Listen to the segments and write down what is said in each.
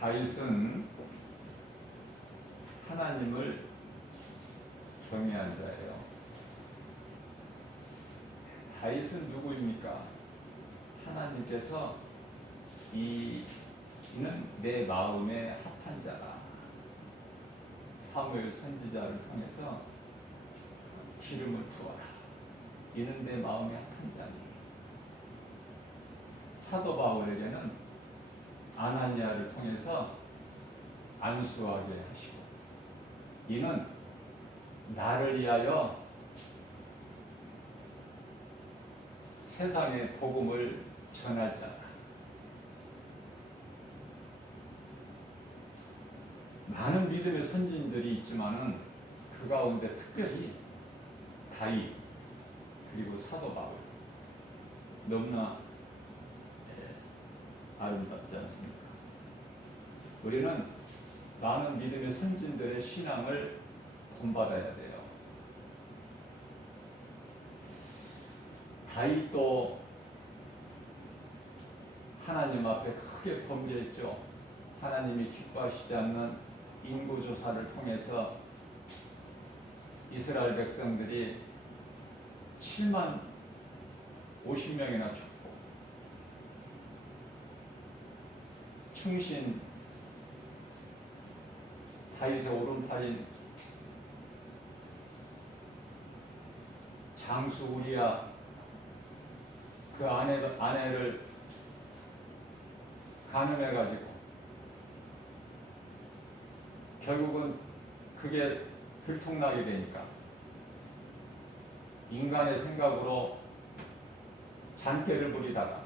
다윗은 하나님을 경외한 자예요. 다윗은 누구입니까? 하나님께서 이는 내 마음에 합한 자라. 사무엘 선지자를 통해서 기름을 부어라. 이는 내 마음에 합한 자니. 사도 바울에게는 아나니아를 통해서 안수하게 하시고, 이는 나를 위하여 세상의 복음을 전할 자라. 많은 믿음의 선진들이 있지만은 그 가운데 특별히 다윗 그리고 사도 바울 너무나 아름답지 않습니까? 우리는 많은 믿음의 선진들의 신앙을 본받아야 돼요. 다윗도 하나님 앞에 크게 범죄했죠. 하나님이 기뻐하시지 않는 인구조사를 통해서 이스라엘 백성들이 7만 50명이나 죽고, 충신 다윗의 오른팔인 장수 우리야 그 아내를 간음해가지고 결국은 그게 들통나게 되니까 인간의 생각으로 잔꾀를 부리다가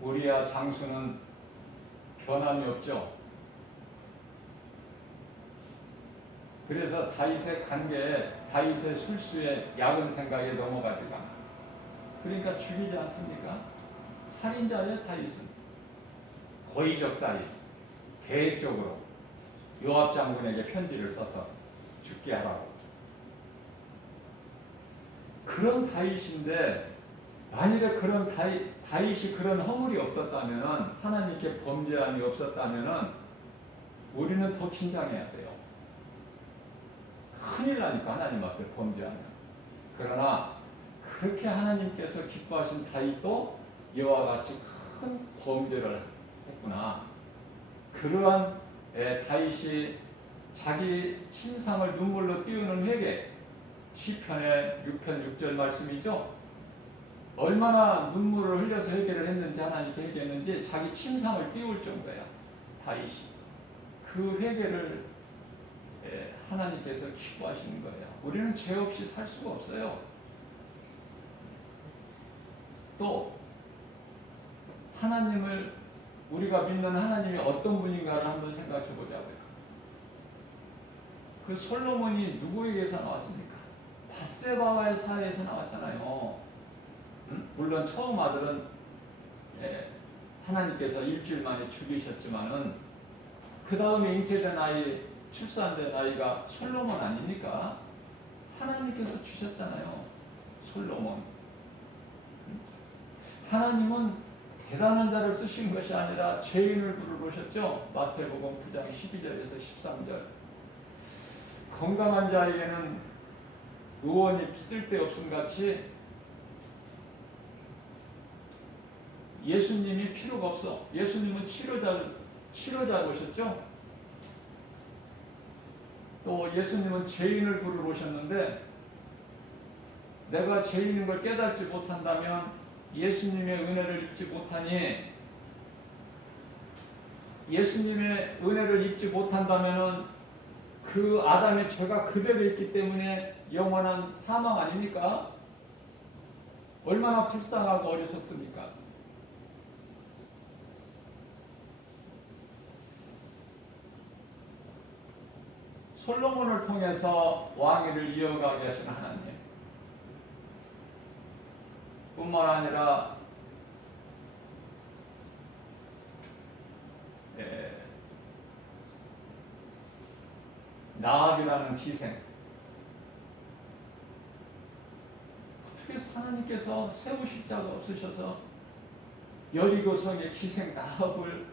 우리야 장수는 변함이 없죠. 그래서 다윗의 관계에, 다윗의 술수에, 야근 생각에 넘어가지가 않아. 그러니까 죽이지 않습니까? 살인자예요. 다윗은 고의적 살인, 계획적으로 요압 장군에게 편지를 써서 죽게 하라고. 그런 다윗인데, 만일에 그런 다윗이 그런 허물이 없었다면, 하나님께 범죄함이 없었다면 우리는 더 긴장해야 돼요. 큰일 나니까, 하나님 앞에 범죄하면. 그러나 그렇게 하나님께서 기뻐하신 다윗도 이와 같이 큰 범죄를 했구나. 그러한 다윗이 자기 침상을 눈물로 띄우는 회개, 시편의 6편 6절 말씀이죠. 얼마나 눈물을 흘려서 회개를 했는지, 하나님께 회개했는지 자기 침상을 띄울 정도야. 다윗이 그 회개를 하나님께서 기뻐하시는 거예요. 우리는 죄 없이 살 수가 없어요. 또 하나님을, 우리가 믿는 하나님이 어떤 분인가를 한번 생각해 보자고요. 그 솔로몬이 누구에게서 나왔습니까? 밧세바와의 사이에서 나왔잖아요. 물론 처음 아들은 하나님께서 일주일 만에 죽이셨지만은 그 다음에 잉태된 아이, 출산된 아이가 솔로몬 아닙니까? 하나님께서 주셨잖아요. 솔로몬. 하나님은 대단한 자를 쓰신 것이 아니라 죄인을 부르셨죠. 마태복음 9장 12절에서 13절. 건강한 자에게는 의원이 쓸데없음 같이 예수님이 필요가 없어. 예수님은 치료자로 오셨죠. 또 예수님은 죄인을 부르러 오셨는데, 내가 죄인인 걸 깨닫지 못한다면, 예수님의 은혜를 입지 못하니, 예수님의 은혜를 입지 못한다면 그 아담의 죄가 그대로 있기 때문에 영원한 사망 아닙니까? 얼마나 불쌍하고 어리석습니까? 솔로몬을 통해서 왕위를 이어가게 하신 하나님, 뿐만 아니라 나합이라는 기생, 어떻게 하나님께서 세우실 자가 없으셔서 여리고성의 희생 나합을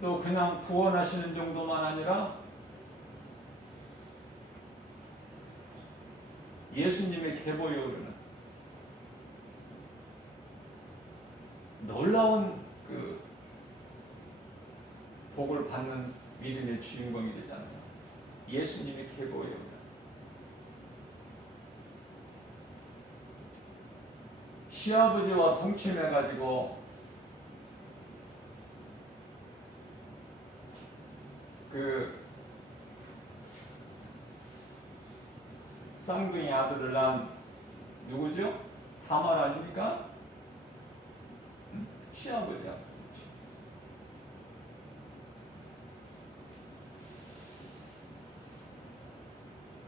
또 그냥 구원하시는 정도만 아니라 예수님의 계보에 오르는 놀라운 그 복을 받는 믿음의 주인공이 되잖아요. 예수님의 계보에 오르는 시아버지와 동침해가지고 그 쌍둥이 아들을 낳은 누구죠? 다말 아닙니까? 시아버지야.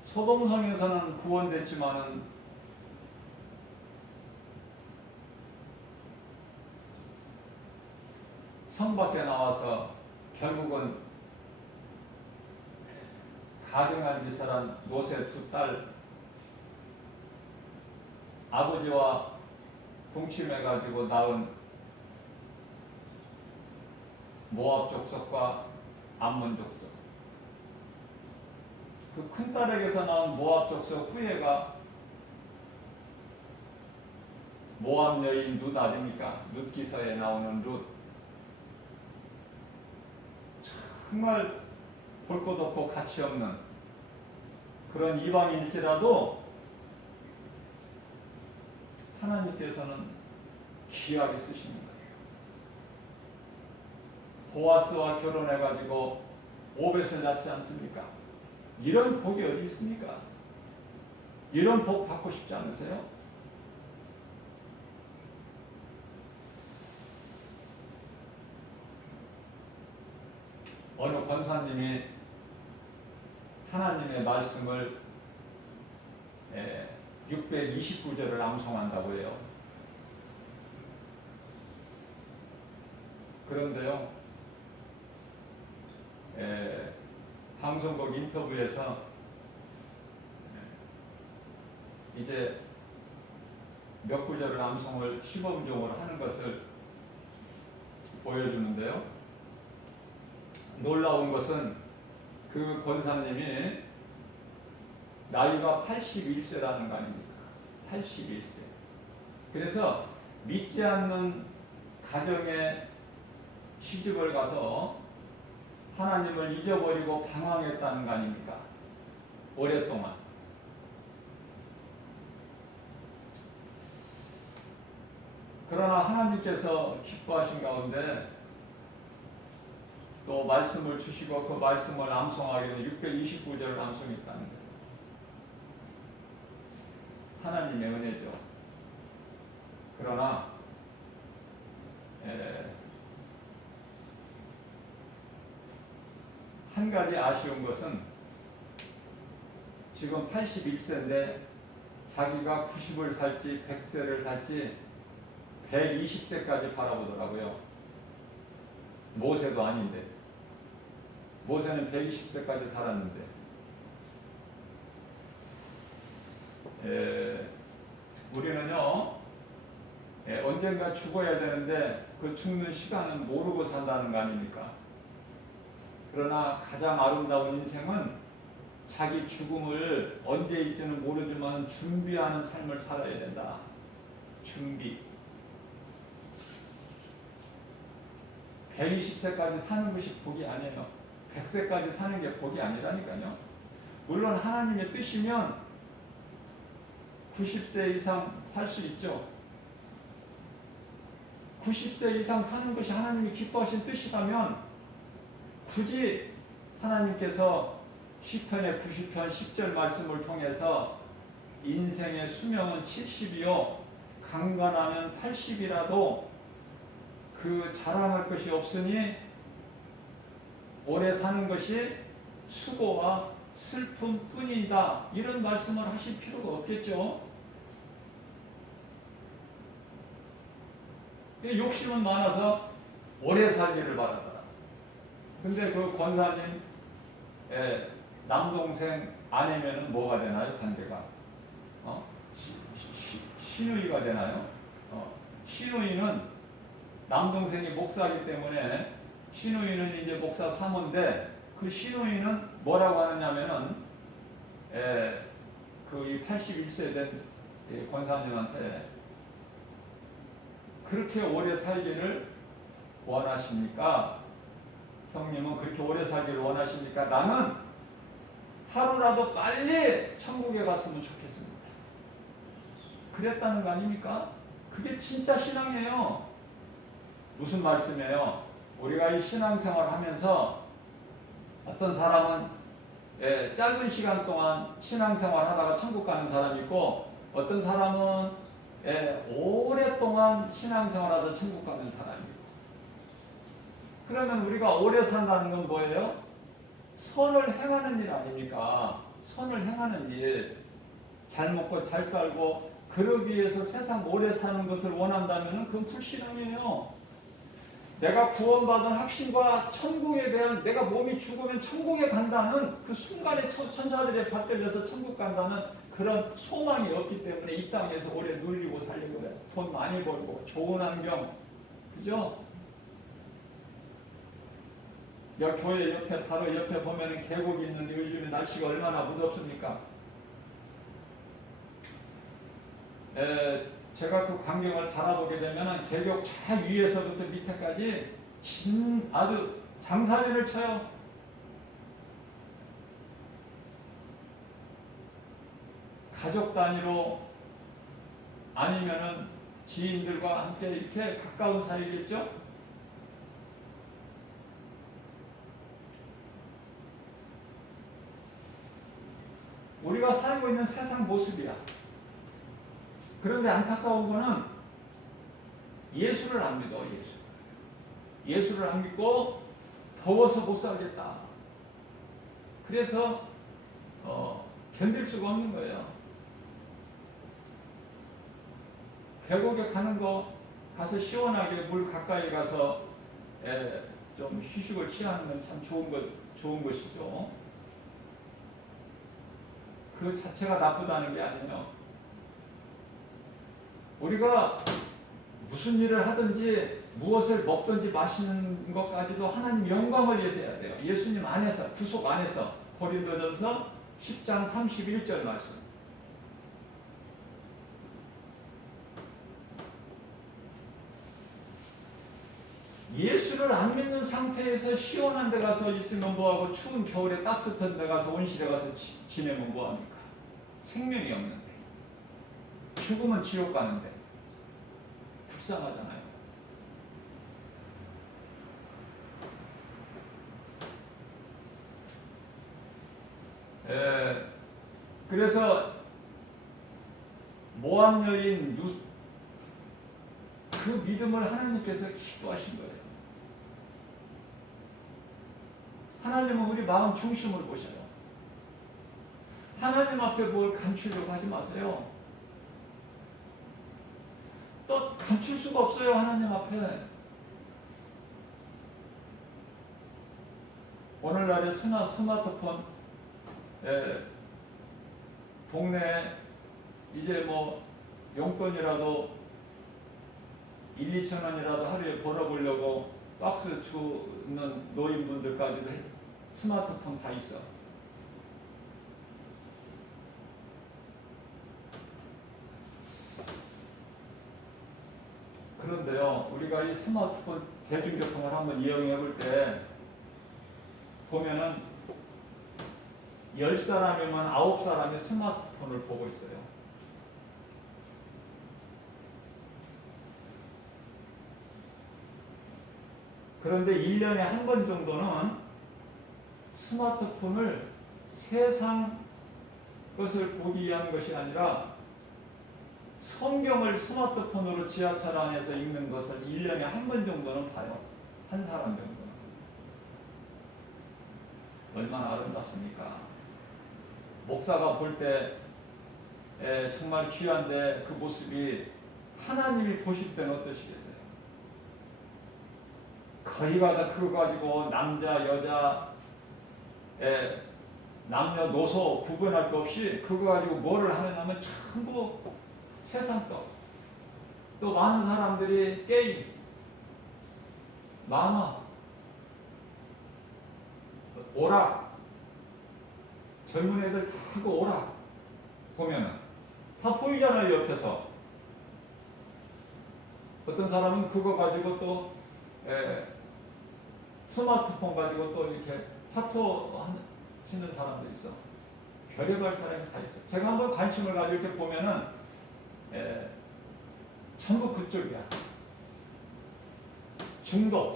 소돔성에서는 구원됐지만은 성 밖에 나와서 결국은 가증한 짓을 한 롯의 두 딸 아버지와 동침해가지고 낳은 모압 족속과 암몬 족속, 그 큰딸에게서 나온 모압 족속 후예가 모압 여인 룻 아닙니까? 룻 기사에 나오는 룻. 정말 볼 것 없고 가치 없는 그런 이방인일지라도 하나님께서는 귀하게 쓰시는 거예요. 보아스와 결혼해가지고 오벳을 낳지 않습니까? 이런 복이 어디 있습니까? 이런 복 받고 싶지 않으세요? 어느 권사님이 하나님의 말씀을 629절을 암송한다고 해요. 그런데요, 방송국 인터뷰에서 이제 몇 구절을 암송을 시범적으로 하는 것을 보여주는데요. 놀라운 것은 그 권사님이 나이가 81세라는 거 아닙니까? 81세. 그래서 믿지 않는 가정에 시집을 가서 하나님을 잊어버리고 방황했다는 거 아닙니까? 오랫동안. 그러나 하나님께서 기뻐하신 가운데 또 말씀을 주시고 그 말씀을 암송하기는 629절을 암송했다는 거예요. 하나님의 은혜죠. 그러나 한 가지 아쉬운 것은 지금 81세인데 자기가 90을 살지 100세를 살지 120세까지 바라보더라고요. 모세도 아닌데. 모세는 120세까지 살았는데. 우리는요, 언젠가 죽어야 되는데 그 죽는 시간은 모르고 산다는 거 아닙니까? 그러나 가장 아름다운 인생은 자기 죽음을 언제 있지는 모르지만 준비하는 삶을 살아야 된다. 준비. 120세까지 사는 것이 복이 아니에요. 100세까지 사는 게 복이 아니라니까요. 물론 하나님의 뜻이면 90세 이상 살 수 있죠. 90세 이상 사는 것이 하나님이 기뻐하신 뜻이라면 굳이 하나님께서 시편의 90편 10절 말씀을 통해서 인생의 수명은 70이요 강건하면 80이라도 그 자랑할 것이 없으니 오래 사는 것이 수고와 슬픔뿐이다. 이런 말씀을 하실 필요가 없겠죠. 욕심은 많아서 오래 살기를 바라더라. 근데 그 권사님 남동생 아내면은 뭐가 되나요? 관계가 시누이가 되나요? 시누이는 남동생이 목사이기 때문에 시누이는 이제 목사 사모인데 그 시누이는 뭐라고 하느냐면은 그 81세 된 권사님한테 그렇게 오래 살기를 원하십니까? 형님은 그렇게 오래 살기를 원하십니까? 나는 하루라도 빨리 천국에 갔으면 좋겠습니다. 그랬다는 거 아닙니까? 그게 진짜 신앙이에요. 무슨 말씀이에요? 우리가 이 신앙생활을 하면서 어떤 사람은 짧은 시간 동안 신앙생활 하다가 천국 가는 사람이 있고 어떤 사람은 오랫동안 신앙생활하다 천국 가는 사람이 있고 그러면 우리가 오래 산다는 건 뭐예요? 선을 행하는 일 아닙니까? 선을 행하는 일. 잘 먹고 잘 살고 그러기 위해서 세상 오래 사는 것을 원한다면 그건 불신앙이에요. 내가 구원받은 확신과 천국에 대한 내가 몸이 죽으면 천국에 간다는 그 순간에 천사들에 받들려서 천국 간다는 그런 소망이 없기 때문에 이 땅에서 오래 누리고 살려고 해요. 돈 많이 벌고 좋은 환경. 그죠? 교회 옆에 바로 옆에 보면은 계곡이 있는데 요즘에 날씨가 얼마나 무덥습니까? 제가 그 광경을 바라보게 되면은 계곡 저 위에서부터 밑에까지 아주 장사진을 쳐요. 가족 단위로 아니면은 지인들과 함께 이렇게 가까운 사이겠죠? 우리가 살고 있는 세상 모습이야. 그런데 안타까운 거는 예수를 안 믿어. 예수를 안 믿고 더워서 못 살겠다. 그래서 견딜 수가 없는 거예요. 계곡에 가는 거 가서 시원하게 물 가까이 가서 좀 휴식을 취하는 건 참 좋은 것이죠. 그 자체가 나쁘다는 게 아니에요. 우리가 무슨 일을 하든지 무엇을 먹든지 마시는 것까지도 하나님 영광을 위해서 해야 돼요. 예수님 안에서, 구속 안에서. 고린도전서 10장 31절 말씀. 예수를 안 믿는 상태에서 시원한 데 가서 있으면 뭐하고 추운 겨울에 따뜻한 데 가서 온실에 가서 지내면 뭐합니까? 생명이 없는데. 죽으면 지옥 가는데. 불쌍하잖아요. 그래서 모압 여인 그 믿음을 하나님께서 기뻐하신 거예요. 하나님은 우리 마음 중심을 보셔요. 하나님 앞에 뭘 감추려고 하지 마세요. 또 감출 수가 없어요. 하나님 앞에. 오늘날의 스마트폰 동네 이제 뭐 용돈이라도 1, 2천 원이라도 하루에 벌어보려고 박스 주는 노인분들까지도 스마트폰 다 있어. 그런데요, 우리가 이 스마트폰 대중교통을 한번 이용해 볼 때 보면은 10사람이면 9사람이 스마트폰을 보고 있어요. 그런데 1년에 한 번 정도는 스마트폰을 세상 것을 보기 위한 것이 아니라 성경을 스마트폰으로 지하철 안에서 읽는 것을 1년에 한 번 정도는 봐요. 한 사람 정도는. 얼마나 아름답습니까? 목사가 볼 때 정말 귀한데 그 모습이 하나님이 보실 때는 어떠시겠어요? 거의가 다 그거 가지고 남자, 여자, 남녀노소 구분할 것 없이 그거 가지고 뭐를 하느냐면 전부 세상 것. 또 많은 사람들이 게임, 만화, 오락, 젊은 애들 다 그 오락 보면은 다 보이잖아요, 옆에서. 어떤 사람은 그거 가지고 또 스마트폰 가지고 또 이렇게 파토 치는 사람도 있어. 별의별 사람이 다 있어. 제가 한번 관심을 가지고 이렇게 보면은 전부 그쪽이야. 중독.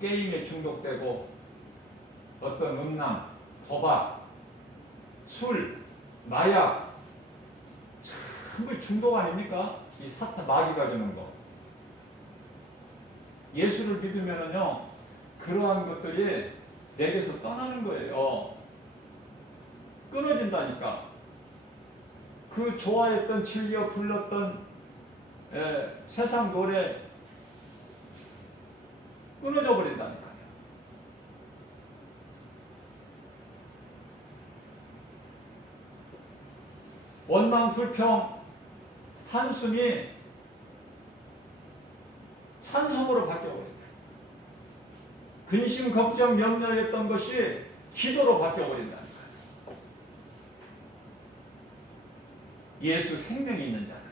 게임에 중독되고 어떤 음란, 도박, 술, 마약 전부 중독 아닙니까? 이 사탄 마귀가 주는 거. 예수를 믿으면은요 그러한 것들이 내게서 떠나는 거예요. 끊어진다니까. 그 좋아했던 즐겨 불렀던 세상 노래 끊어져 버린다니까요. 원망, 불평, 한숨이 찬송으로 바뀌어버린다. 근심, 걱정, 염려했던 것이 기도로 바뀌어버린다니까요. 예수 생명이 있는 자는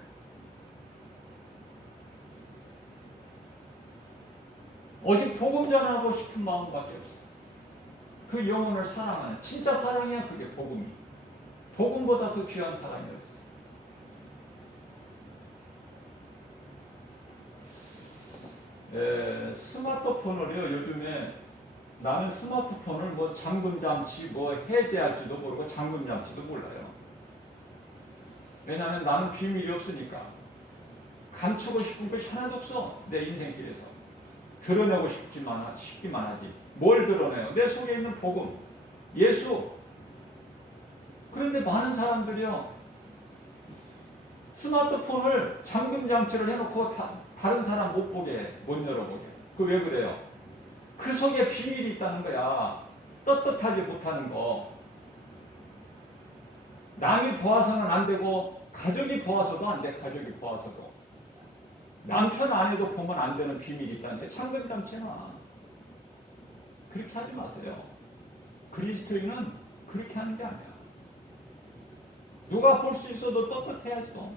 오직 복음 전하고 싶은 마음밖에 없어요. 그 영혼을 사랑하는 진짜 사랑이야. 그게 복음이. 복음보다 더 귀한 사랑이 없어요. 스마트폰을요 요즘에 나는 스마트폰을 뭐 잠금장치 뭐 해제할지도 모르고 잠금장치도 몰라요. 왜냐하면 나는 비밀이 없으니까. 감추고 싶은 것이 하나도 없어. 내 인생길에서. 드러내고 싶기만 하지. 뭘 드러내요? 내 속에 있는 복음, 예수. 그런데 많은 사람들이요 스마트폰을 잠금장치를 해놓고 다른 사람 못 보게 해. 못 열어보게. 그 왜 그래요? 그 속에 비밀이 있다는 거야. 떳떳하지 못하는 거. 남이 보아서는 안 되고 가족이 보아서도 안 돼. 가족이 보아서도. 남편 아내도 보면 안 되는 비밀이 있다는데 잠금장치나. 그렇게 하지 마세요. 그리스도인은 그렇게 하는 게 아니야. 누가 볼 수 있어도 떳떳해야죠.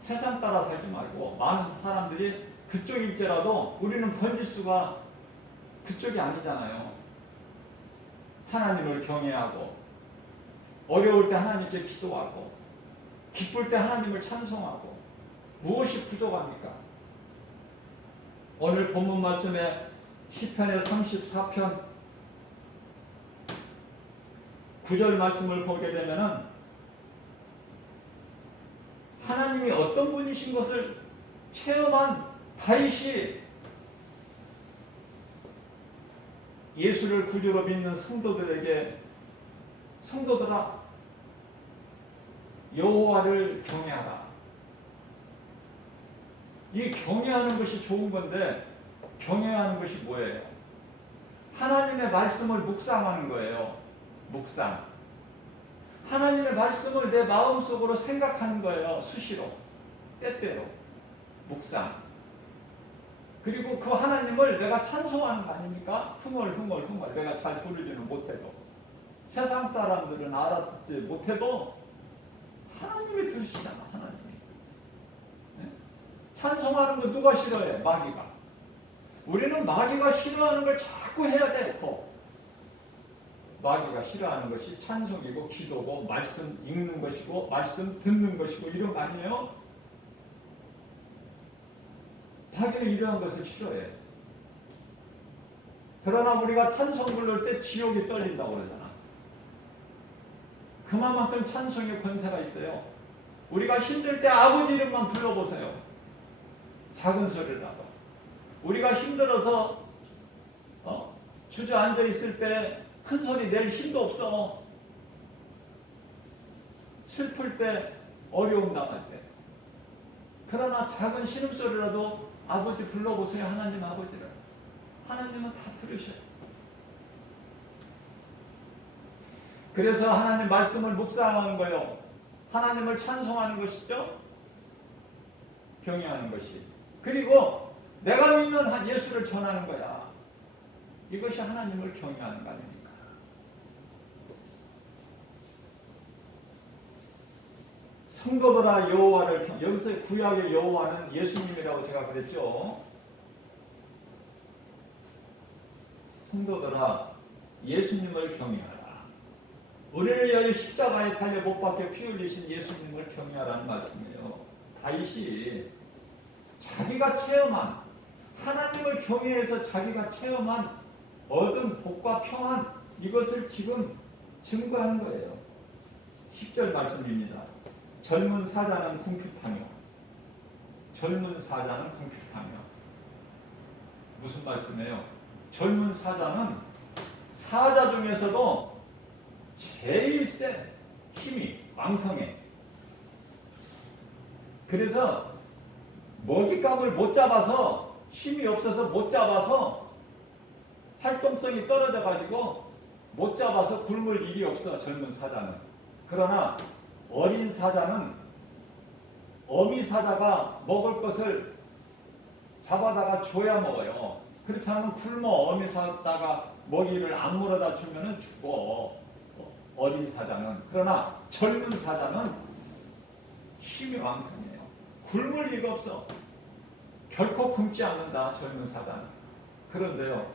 세상 따라 살지 말고 많은 사람들이 그쪽일지라도 우리는 번지수가 그쪽이 아니잖아요. 하나님을 경외하고 어려울 때 하나님께 기도하고 기쁠 때 하나님을 찬송하고 무엇이 부족합니까? 오늘 본문 말씀에 시편의 34편 9절 말씀을 보게 되면은 하나님이 어떤 분이신 것을 체험한 다윗이 예수를 구주로 믿는 성도들에게 성도들아 여호와를 경외하라. 이 경외하는 것이 좋은 건데 경외하는 것이 뭐예요? 하나님의 말씀을 묵상하는 거예요. 묵상. 하나님의 말씀을 내 마음속으로 생각하는 거예요. 수시로. 때때로. 묵상. 그리고 그 하나님을 내가 찬송하는 거 아닙니까? 흥얼 내가 잘 부르지는 못해도. 세상 사람들은 알아듣지 못해도 하나님이 들으시잖아. 하나님이. 네? 찬송하는 거 누가 싫어해? 마귀가. 우리는 마귀가 싫어하는 걸 자꾸 해야 돼. 더. 마귀가 싫어하는 것이 찬송이고 기도고 말씀 읽는 것이고 말씀 듣는 것이고 이런 거 아니에요? 마귀는 이러한 것을 싫어해. 그러나 우리가 찬송 부를 때 지옥이 떨린다고 그러잖아. 그만큼 찬송의 권세가 있어요. 우리가 힘들 때 아버지 이름만 불러보세요. 작은 소리라도. 우리가 힘들어서 주저앉아 있을 때 큰 소리 낼 힘도 없어. 슬플 때, 어려움 당할 때. 그러나 작은 신음소리라도 아버지 불러보세요. 하나님 아버지를. 하나님은 다 들으셔요. 그래서 하나님 말씀을 묵상하는 거예요. 하나님을 찬송하는 것이죠. 경외하는 것이. 그리고 내가 믿는 한 예수를 전하는 거야. 이것이 하나님을 경외하는 거 아닙니까? 성도들아 여호와를 여기서 구약의 여호와는 예수님이라고 제가 그랬죠. 성도들아 예수님을 경외하라. 우리를 위하여 십자가에 달려 못 박혀 피 흘리신 예수님을 경외하라는 말씀이에요. 다윗이 자기가 체험한 하나님을 경외해서 자기가 체험한 얻은 복과 평안 이것을 지금 증거하는 거예요. 10절 말씀입니다. 젊은 사자는 궁핍하며 젊은 사자는 궁핍하며 무슨 말씀이에요? 젊은 사자는 사자 중에서도 제일 센 힘이 왕성해. 그래서 먹잇감을 못 잡아서 힘이 없어서 못 잡아서 활동성이 떨어져 가지고 못 잡아서 굶을 일이 없어 젊은 사자는. 그러나 어린 사자는 어미 사자가 먹을 것을 잡아다가 줘야 먹어요. 그렇지 않으면 굶어. 어미 사자가 먹이를 안 물어다 주면 죽어. 어린 사자는. 그러나 젊은 사자는 힘이 왕성해요. 굶을 리가 없어. 결코 굶지 않는다 젊은 사자는. 그런데요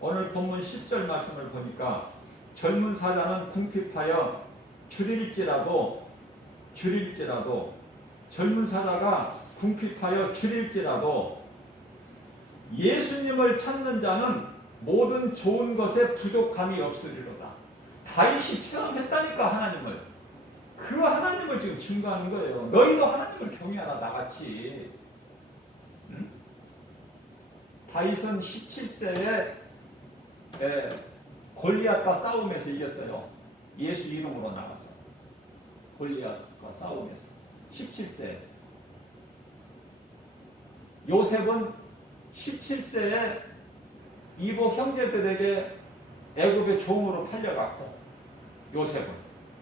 오늘 본문 10절 말씀을 보니까 젊은 사자는 궁핍하여 줄일지라도 젊은 사자가 궁핍하여 줄일지라도 예수님을 찾는 자는 모든 좋은 것에 부족함이 없으리로다. 다윗이 체험했다니까 하나님을. 그 하나님을 지금 증거하는 거예요. 너희도 하나님을 경외하라 나같이. 응? 다윗은 17세에 골리앗과 싸움에서 이겼어요. 예수 이름으로 나가서 골리앗과 싸움에서 17세. 요셉은 17세에 이복 형제들에게 애굽의 종으로 팔려갔고 요셉은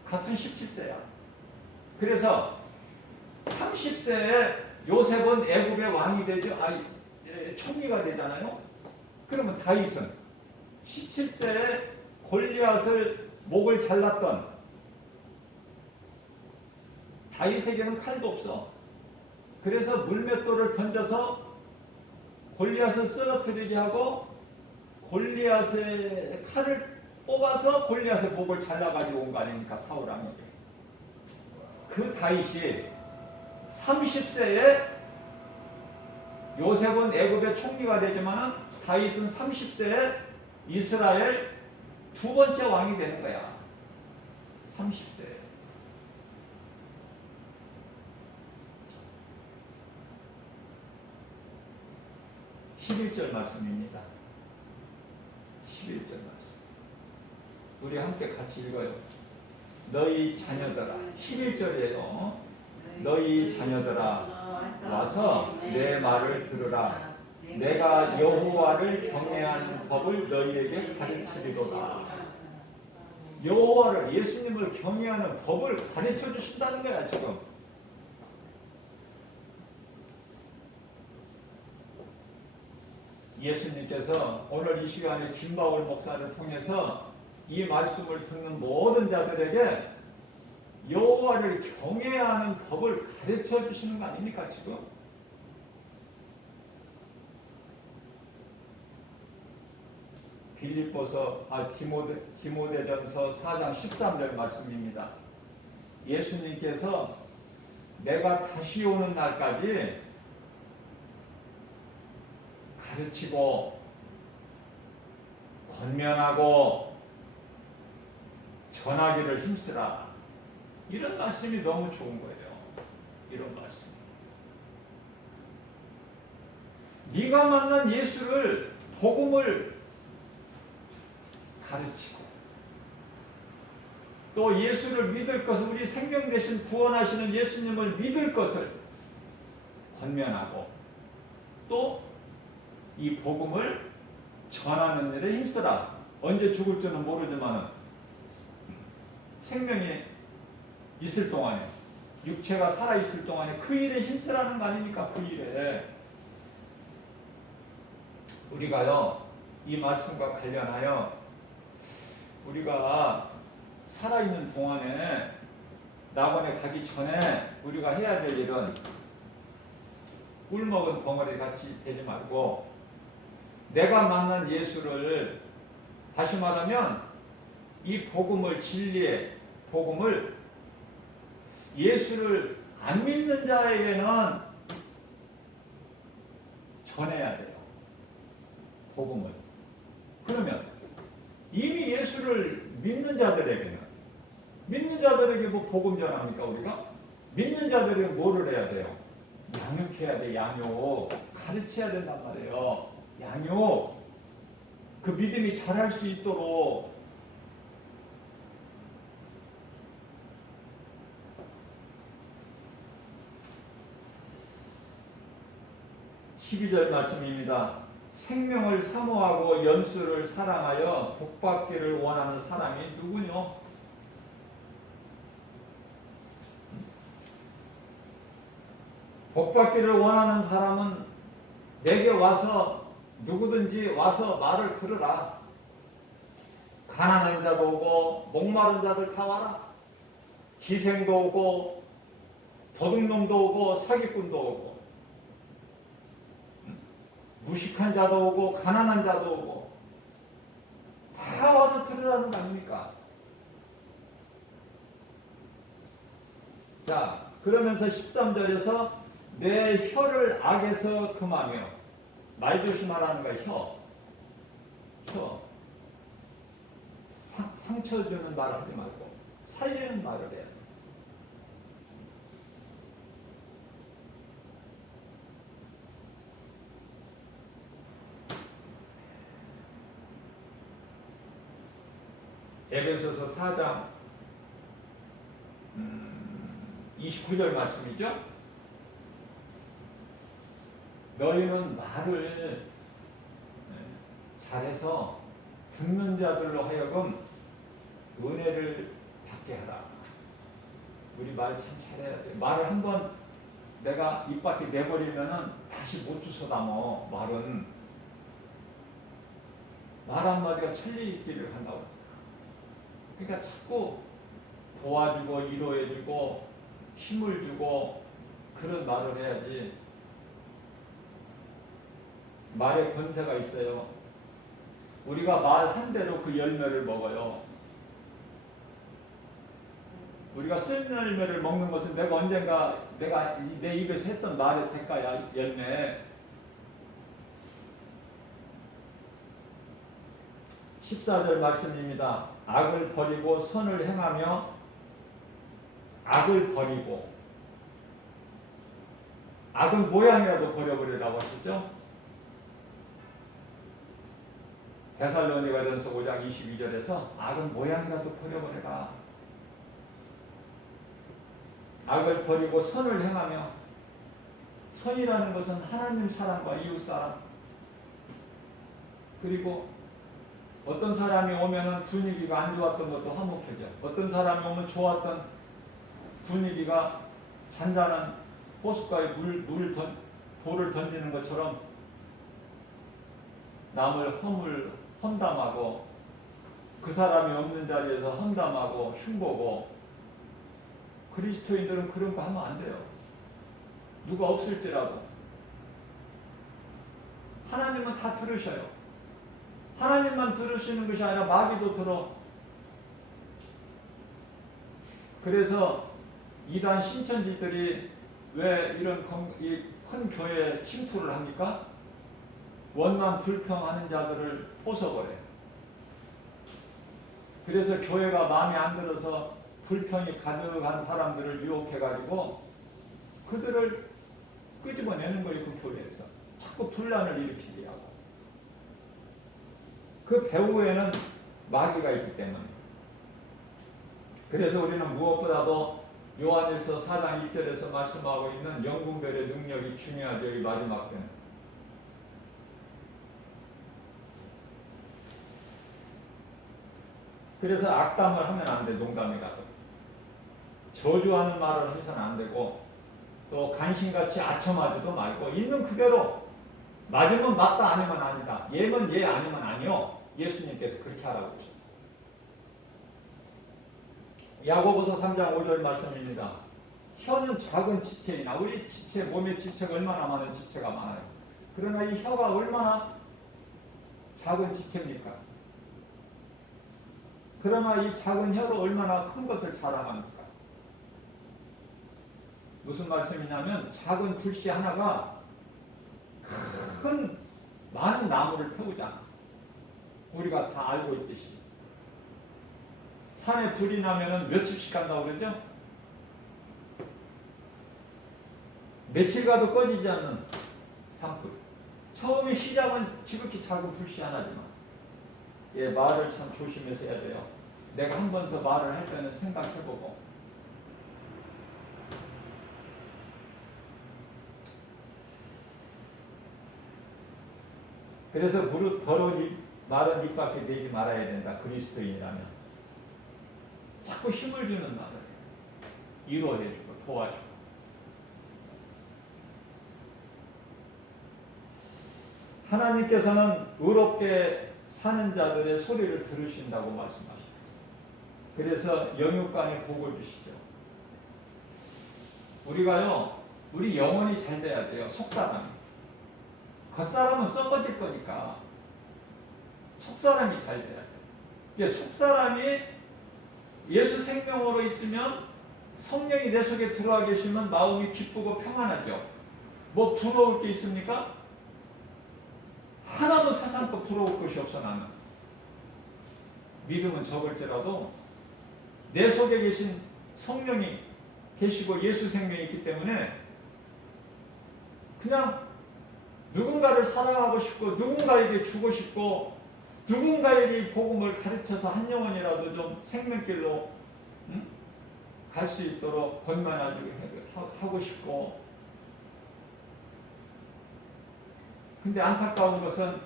같은 17세야. 그래서 30세에 요셉은 애굽의 왕이 되죠. 총리가 되잖아요. 그러면 다윗은 17세에 골리앗을 목을 잘랐던 다윗에게는 칼도 없어. 그래서 물맷돌을 던져서 골리앗을 쓰러뜨리게 하고 골리앗의 칼을 뽑아서 골리앗의 목을 잘라가지고 온 거 아닙니까? 사울 왕에게. 그 다윗이 30세에 요셉은 애굽의 총리가 되지만 다윗은 30세에 이스라엘 두 번째 왕이 되는 거야. 30세. (11절) 말씀입니다. 11절 말씀. 우리 함께 같이 읽어요. 너희 자녀들아. 11절이에요. 너희 자녀들아 와서 내 말을 들으라. 내가 여호와를 경외하는 법을 너희에게 가르치리로다. 여호와를 예수님을 경외하는 법을 가르쳐 주신다는 거야 지금. 예수님께서 오늘 이 시간에 김바울 목사를 통해서 이 말씀을 듣는 모든 자들에게 여호와를 경외하는 법을 가르쳐 주시는 거 아닙니까 지금? 디모데전서 4장 13절 말씀입니다. 예수님께서 내가 다시 오는 날까지 가르치고 권면하고 전하기를 힘쓰라. 이런 말씀이 너무 좋은 거예요. 이런 말씀. 네가 만난 예수를, 복음을 가르치고 또 예수를 믿을 것을, 우리 생명 대신 구원하시는 예수님을 믿을 것을 권면하고 또 이 복음을 전하는 일에 힘쓰라. 언제 죽을지는 모르지만 생명이 있을 동안에 육체가 살아있을 동안에 그 일에 힘쓰라는 거 아닙니까? 그 일에. 우리가요, 이 말씀과 관련하여 우리가 살아있는 동안에 낙원에 가기 전에 우리가 해야 될 일은 꿀먹은 벙어리 같이 되지 말고 내가 만난 예수를, 다시 말하면 이 복음을, 진리의 복음을 예수를 안 믿는 자에게는 전해야 돼요. 복음을. 그러면 이미 예수를 믿는 자들에게 뭐 복음 전합니까 우리가? 믿는 자들에게 뭐를 해야 돼요? 양육해야 돼. 양육. 가르쳐야 된단 말이에요. 양육. 그 믿음이 자랄 수 있도록. 12절 말씀입니다. 생명을 사모하고 연수를 사랑하여 복받기를 원하는 사람이 누구뇨? 복받기를 원하는 사람은 내게 와서 누구든지 와서 말을 들으라. 가난한 자도 오고 목마른 자들 다 와라. 기생도 오고 도둑놈도 오고 사기꾼도 오고 무식한 자도 오고 가난한 자도 오고 다 와서 들으라는 거 아닙니까? 자, 그러면서 13절에서 내 혀를 악에서 금하며, 말 조심하라는 거야. 혀. 상처 주는 말을 하지 말고 살리는 말을 해야 돼. 에베소서 4장 29절 말씀이죠. 너희는 말을 잘해서 듣는 자들로 하여금 은혜를 받게 하라. 우리 말 참 잘해야 돼. 말을 한번 내가 입 밖에 내버리면은 다시 못 주워 담어. 말은 말 한마디가 천리 있기를 한다고. 그러니까 자꾸 도와주고 위로해주고 힘을 주고 그런 말을 해야지. 말에 권세가 있어요. 우리가 말한 대로 그 열매를 먹어요. 우리가 쓴 열매를 먹는 것은 내가 언젠가 내가 내 입에서 했던 말의 대가야. 열매. 14절 말씀입니다. 악을 버리고 선을 행하며, 악을 버리고, 악은 모양이라도 버려버리라고 하시죠. 데살로니가전서 5장 22절에서 악은 모양이라도 버려버려라. 악을 버리고 선을 행하며, 선이라는 것은 하나님 사랑과 이웃 사랑, 그리고 어떤 사람이 오면은 분위기가 안 좋았던 것도 화목해져. 어떤 사람이 오면 좋았던 분위기가 잔잔한 호숫가에 돌을 던지는 것처럼 남을 험담하고 그 사람이 없는 자리에서 험담하고 흉보고. 그리스도인들은 그런 거 하면 안 돼요. 누가 없을지라도. 하나님은 다 들으셔요. 하나님만 들으시는 것이 아니라 마귀도 들어. 그래서 이단 신천지들이 왜 이런 큰 교회에 침투를 합니까? 원만 불평하는 자들을 포섭을 해. 그래서 교회가 마음에 안 들어서 불평이 가득한 사람들을 유혹해가지고 그들을 끄집어내는 거예요. 그 교회에서. 자꾸 분란을 일으키게 하고. 그 배후에는 마귀가 있기 때문에. 그래서 우리는 무엇보다도 요한일서 4장 1절에서 말씀하고 있는 영분별의 능력이 중요하죠. 이 마지막 때는. 그래서 악담을 하면 안 돼. 농담이라도. 저주하는 말을 해서는 안 되고 또 간신같이 아첨하지도 말고 있는 그대로 맞으면 맞다 아니면 아니다. 예면 예 아니면 아니요. 예수님께서 그렇게 하라고 하셨어요. 야고보서 3장 5절 말씀입니다. 혀는 작은 지체이나 우리 지체 몸의 지체가 얼마나 많은 지체가 많아요. 그러나 이 혀가 얼마나 작은 지체입니까? 그러나 이 작은 혀로 얼마나 큰 것을 자랑합니까? 무슨 말씀이냐면 작은 불씨 하나가 큰 많은 나무를 태우잖아. 우리가 다 알고 있듯이. 산에 불이 나면은 며칠씩 간다고 그러죠? 며칠 가도 꺼지지 않는 산불. 처음에 시작은 지극히 작은 불씨 하나지만, 예, 말을 참 조심해서 해야 돼요. 내가 한 번 더 말을 할 때는 생각해보고. 그래서 무릇 더러운 말은 입 밖에 내지 말아야 된다. 그리스도인이라면. 자꾸 힘을 주는 말을 위로해주고 도와주고. 하나님께서는 의롭게 사는 자들의 소리를 들으신다고 말씀하십니다. 그래서 영육간에 복을 주시죠. 우리가요, 우리 영혼이 잘 돼야 돼요. 속사람. 겉사람은 썩어질 거니까 속사람이 잘 돼야 돼요. 이게 속사람이 예수 생명으로 있으면 성령이 내 속에 들어와 계시면 마음이 기쁘고 평안하죠. 뭐 부러울 게 있습니까? 하나도 세상껏 부러울 것이 없어 나는. 믿음은 적을지라도 내 속에 계신 성령이 계시고 예수 생명이 있기 때문에 그냥 누군가를 사랑하고 싶고 누군가에게 주고 싶고 누군가에게 복음을 가르쳐서 한 영혼이라도 좀 생명길로 갈 수 있도록 권면하고 싶고. 근데 안타까운 것은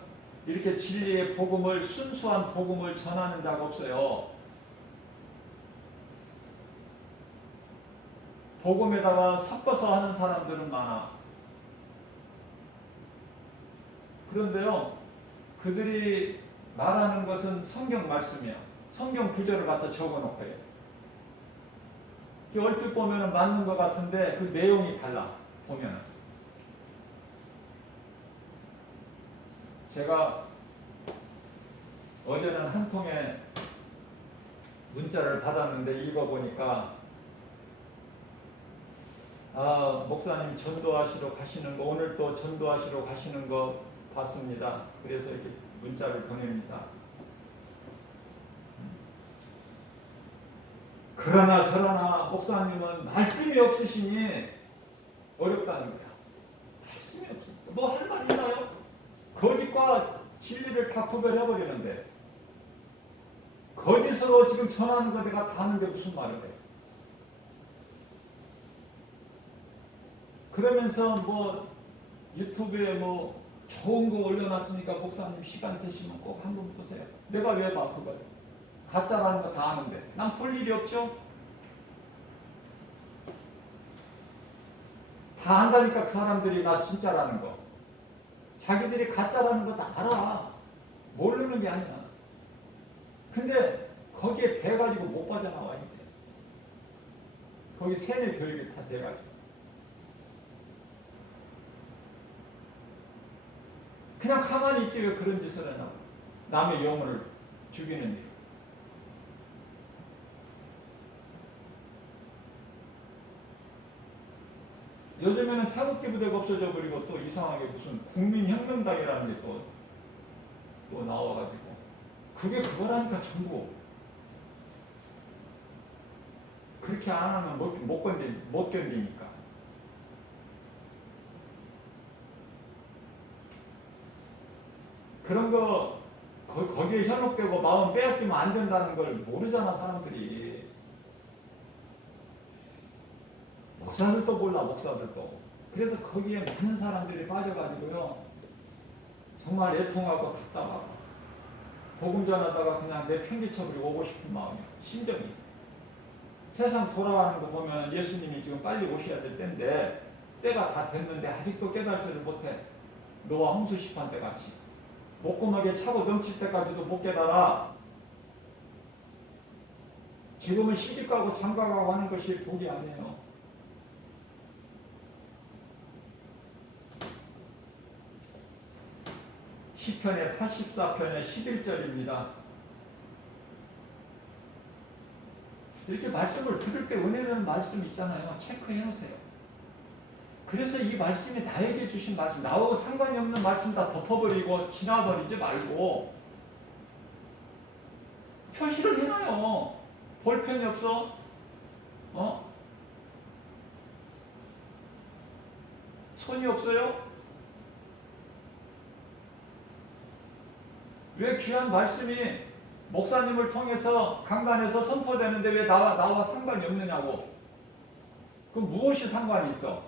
이렇게 진리의 복음을 순수한 복음을 전하는 자가 없어요. 복음에다가 섞어서 하는 사람들은 많아. 그런데요, 그들이 말하는 것은 성경 말씀이야. 성경 구절을 갖다 적어놓고 해요. 얼핏 보면 맞는 것 같은데 그 내용이 달라. 보면 제가 어제는 한 통의 문자를 받았는데 읽어보니까 목사님 전도하시러 가시는 거, 오늘 또 전도하시러 가시는 거 봤습니다. 그래서 이렇게 문자를 보냅니다. 그러나 저러나 목사님은 말씀이 없으시니 어렵다는 거야. 말씀이 없으니까 뭐 할 말 있나요? 거짓과 진리를 다 구별해버리는데 거짓으로 지금 전하는 거 내가 다 하는데 무슨 말을 해? 그러면서 뭐 유튜브에 뭐 좋은 거 올려놨으니까 목사님 시간 되시면 꼭 한번 보세요. 내가 왜 봐 그걸? 가짜라는 거 다 아는데 난 볼 일이 없죠? 다 안다니까 그 사람들이 나 진짜라는 거. 자기들이 가짜라는 거 다 알아. 모르는 게 아니야. 근데 거기에 배가지고 못 빠져나와 이제. 거기 세뇌 교육이 다 돼가지고. 그냥 가만히 있지 왜 그런 짓을 하냐고. 남의 영혼을 죽이는 일. 요즘에는 태극기 부대가 없어져 버리고 또 이상하게 무슨 국민혁명당이라는 게 또 나와가지고 그게 그거라니까 전부. 그렇게 안 하면 못 견디니까. 그런 거 거기에 현혹되고 마음 빼앗기면 안 된다는 걸 모르잖아 사람들이. 목사들도 몰라 목사들도. 그래서 거기에 많은 사람들이 빠져가지고요 정말 애통하고 답답하고 복음 전하다가 그냥 내 편기쳐버리고 오고 싶은 마음이야. 심정이. 세상 돌아가는 거 보면 예수님이 지금 빨리 오셔야 될 때인데 때가 다 됐는데 아직도 깨달지를 못해. 노아 홍수 심판 때 같이 목구멍에 차고 넘칠 때까지도 못 깨달아. 지금은 시집가고 장가가고 하는 것이 복이 아니에요. 시편의 84편의 11절입니다. 이렇게 말씀을 들을 때 은혜라는 말씀 있잖아요. 체크해 놓으세요. 그래서 이 말씀이 나에게 주신 말씀, 나하고 상관이 없는 말씀 다 덮어버리고 지나버리지 말고 표시를 해놔요. 볼펜이 없어? 손이 없어요? 왜 귀한 말씀이 목사님을 통해서 강단에서 선포되는데 왜 나와 상관이 없느냐고. 그럼 무엇이 상관이 있어?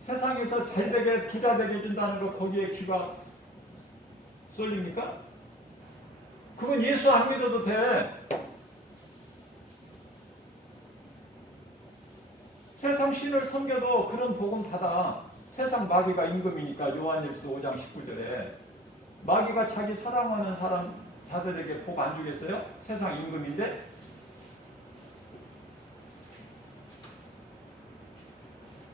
세상에서 잘되게 부자되게 해준다는 거 거기에 귀가 쏠립니까? 그건 예수 안 믿어도 돼. 세상 신을 섬겨도 그런 복음 받아. 세상 마귀가 임금이니까 요한일서 5장 19절에 마귀가 자기 사랑하는 사람 자들에게 복 안 주겠어요? 세상 임금인데.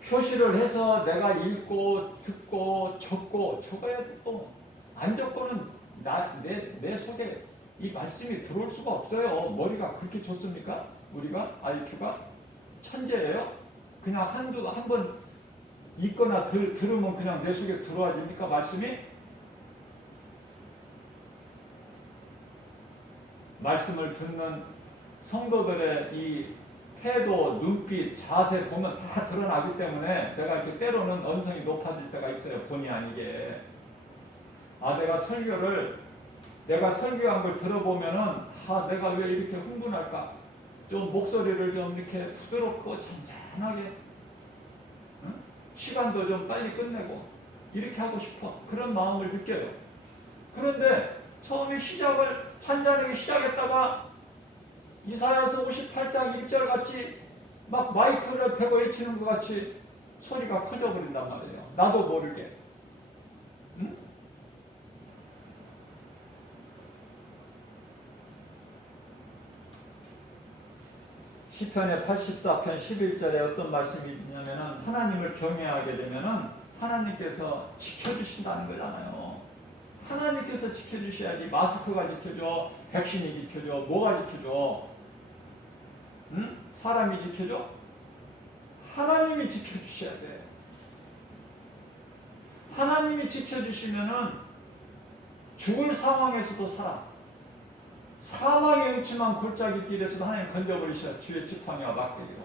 표시를 해서 내가 읽고 듣고 적어야 또 안 적고는 내 속에 이 말씀이 들어올 수가 없어요. 머리가 그렇게 좋습니까? 우리가 IQ가 천재예요? 그냥 한 번 읽거나 들으면 그냥 내 속에 들어와집니까? 말씀이? 말씀을 듣는 성도들의 이 태도, 눈빛, 자세 보면 다 드러나기 때문에 내가 이렇게 때로는 언성이 높아질 때가 있어요. 본의 아니게. 내가 설교한 걸 들어보면은 내가 왜 이렇게 흥분할까? 좀 목소리를 좀 이렇게 부드럽고 잔잔하게, 응? 시간도 좀 빨리 끝내고 이렇게 하고 싶어. 그런 마음을 느껴요. 그런데 처음에 시작을 찬잔하게 시작했다가 이사야서 58장 1절 같이 막 마이크를 대고 외치는 것 같이 소리가 커져 버린단 말이에요. 나도 모르게. 응? 시편의 84편 11절에 어떤 말씀이 있냐면은 하나님을 경외하게 되면은 하나님께서 지켜주신다는 거잖아요. 하나님께서 지켜주셔야지. 마스크가 지켜줘, 백신이 지켜줘, 뭐가 지켜줘? 응? 사람이 지켜줘? 하나님이 지켜주셔야 돼. 하나님이 지켜주시면은 죽을 상황에서도 살아. 사망의 음침한 골짜기 길에서도 하나님 건져버리셔. 주의 지팡이와 막대기로.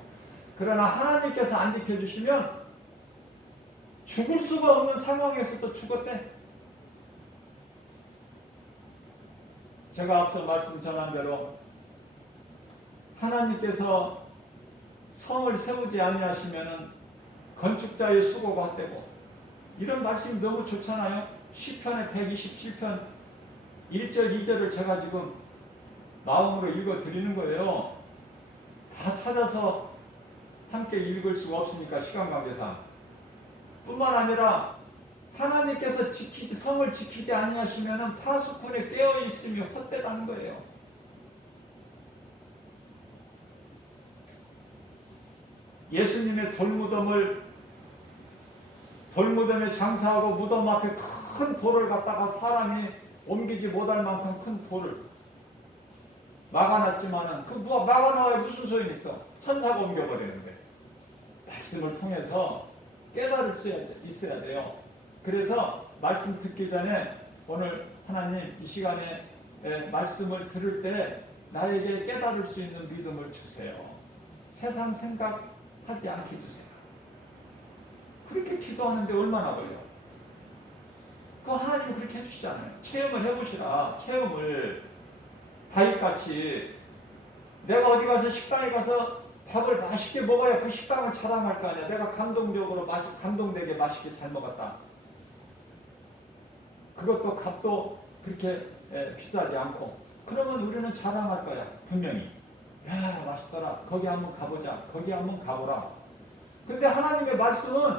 그러나 하나님께서 안 지켜주시면 죽을 수가 없는 상황에서도 죽었대. 제가 앞서 말씀 전한 대로 하나님께서 성을 세우지 아니하시면은 건축자의 수고가 헛되고, 이런 말씀이 너무 좋잖아요. 시편의 127편 1절 2절을 제가 지금 마음으로 읽어 드리는 거예요. 다 찾아서 함께 읽을 수가 없으니까 시간 관계상. 뿐만 아니라 하나님께서 성을 지키지 아니하시면은 파수꾼에 깨어 있음이 헛되다는 거예요. 예수님의 돌무덤에 장사하고 무덤 앞에 큰 돌을 갖다가 사람이 옮기지 못할 만큼 큰 돌을 막아놨지만은 그 막아놔야 무슨 소용이 있어? 천사가 옮겨버리는데. 말씀을 통해서 깨달을 수 있어야 돼요. 그래서 말씀 듣기 전에 오늘 하나님 이 시간에 말씀을 들을 때 나에게 깨달을 수 있는 믿음을 주세요. 세상 생각하지 않게 주세요. 그렇게 기도하는데 얼마나 걸려? 그 하나님은 그렇게 해주시잖아요. 체험을 해보시라. 체험을. 다윗같이 내가 어디 가서 식당에 가서 밥을 맛있게 먹어야 그 식당을 자랑할 거 아니야. 내가 감동적으로 감동되게 맛있게 잘 먹었다. 그것도 값도 그렇게 비싸지 않고. 그러면 우리는 자랑할 거야. 분명히. 야, 맛있더라. 거기 한번 가보자. 거기 한번 가보라. 근데 하나님의 말씀은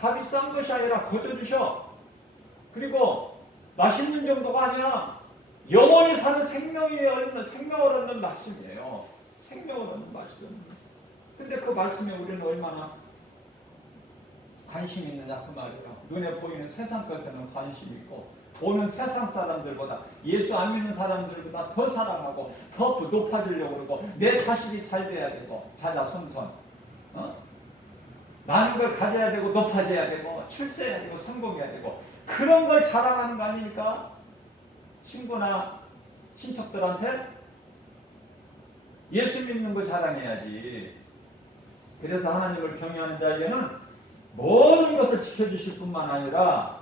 값이 싼 것이 아니라 거저 주셔. 그리고 맛있는 정도가 아니라 영원히 사는 생명을 얻는 말씀이에요. 생명을 얻는 말씀. 근데 그 말씀에 우리는 얼마나 관심이 있느냐 그 말이에요. 눈에 보이는 세상 것에는 관심이 있고 보는 세상 사람들보다 예수 안 믿는 사람들보다 더 사랑하고 더 높아지려고 그러고 내 자식이 잘 돼야 되고 자자손손 많은 걸 가져야 되고 높아져야 되고 출세해야 되고 성공해야 되고 그런 걸 자랑하는 거 아닙니까? 친구나 친척들한테 예수 믿는 거 자랑해야지. 그래서 하나님을 경외하는 자에게는 모든 것을 지켜주실 뿐만 아니라